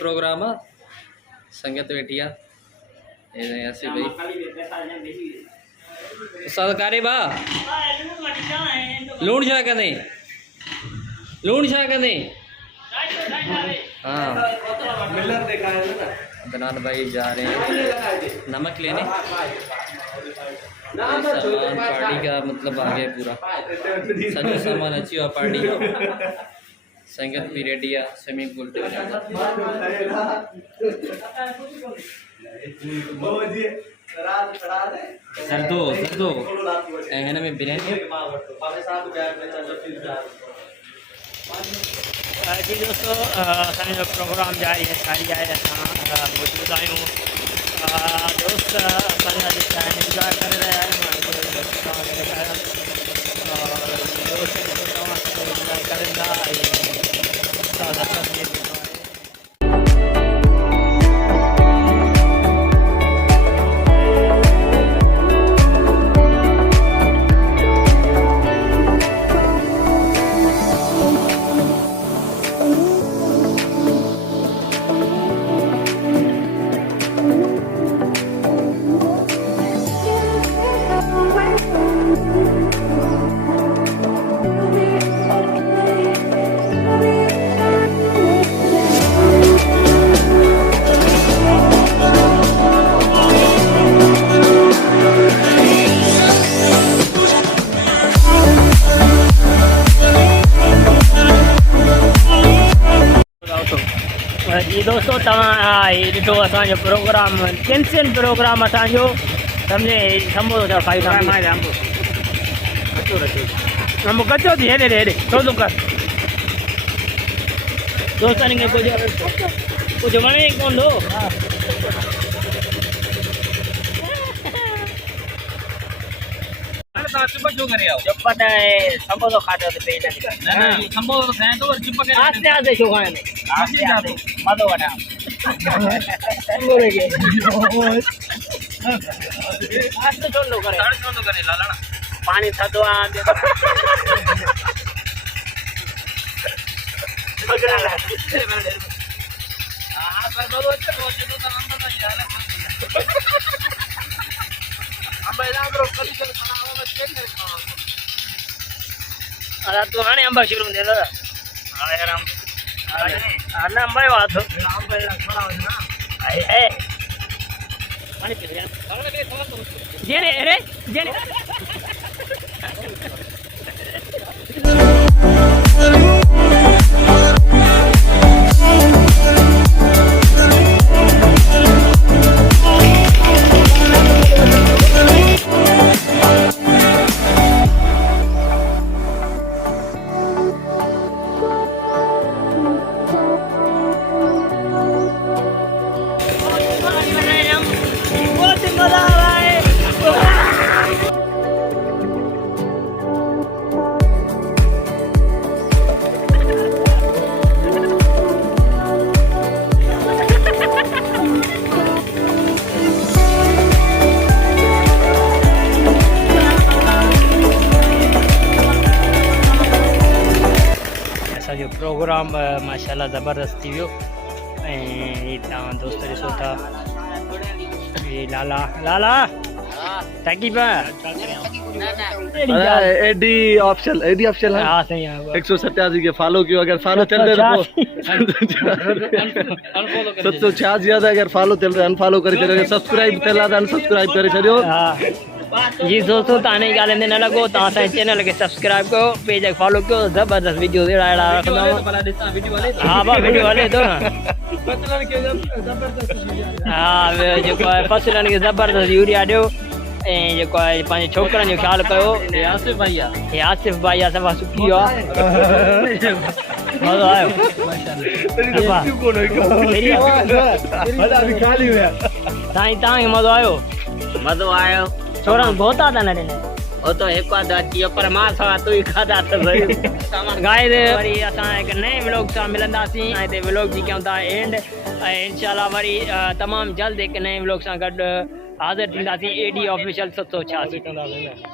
programme है संगत बैठिया ऐसे भाई सरकारी बा लूण छा का नहीं लूण छा का नहीं हाँ अदनान भाई जा रहे हैं नमक लेने सामान पार्टी का मतलब आ गया पूरा सजो सामान अच्छी हुआ पार्टी संगत भी रेडी है स्विमिंग पूल सरदो सरदो एंगना में बिरयानी जी दोस्तों असांजो प्रोग्राम जारी है सारी जाए मौजूद आहियूं दोस्त असांजा जेके आहिनि इंजॉय करे रहिया आहिनि और दोस्त तव्हां इंजॉय करनि था जी दोस्तों तव्हां ॾिठो असांजो प्रोग्राम कैंसिल प्रोग्राम असांजो सम्झे समोसो था खाई था हम कचो थी हेॾे हेॾे छो थो कर दोस्तनि खे कुझु वणे ई कोन थो समोसो खाधो समोसो आस्ते आस्ते छो खाइनि आस्ते आस्ते मज़ो वठां आस्ते छो थो करे पानी थधो आहे तू हाणे अंब शुरू हूंदे दादा न अंब जो वाथ जेने अरे जेने जो प्रोग्राम माशाल्लाह ज़बरदस्त थी वियो तव्हां दोस्त ॾिसो था लाला लाला टकी एडी ऑप्शन है हाँ सही है 187 के फॉलो कियो अगर फॉलो चल रहे तो 786 अगर फॉलो चल रहे अनफॉलो करे छॾियो सब्सक्राइब चला था अनसब्सक्राइब करे छॾियो जी दोस्तों तव्हां जी ॻाल्हि न लॻो तव्हां असांजे चैनल खे सब्सक्राइब कयो पेज खे फॉलो कयो ज़बरदस्त वीडियो अहिड़ा अहिड़ा रखंदा हा भाउ वीडियो हले थो न हा जेको आहे फसलनि खे ज़बरदस्त यूरिया ॾियो ऐं जेको आहे पंहिंजे छोकिरनि जो ख़्यालु कयो आसिफ़ भाई आहे सफ़ा सुकी वियो आहे मज़ो आयो साईं तव्हांखे मज़ो आयो छोरा बहुत आता ना ॾिने वो तो एक आधा अची पर मां सवा तू ही खाधा त सही गाइस वरी असां हिकु नए व्लॉग सां मिलंदासीं ऐं हिते व्लॉग जी कयूं था एंड ऐं इंशाल्लाह वरी तमामु जल्द हिकु नए व्लॉग सां गॾु हाज़िर थींदासीं एडी ऑफिशियल 786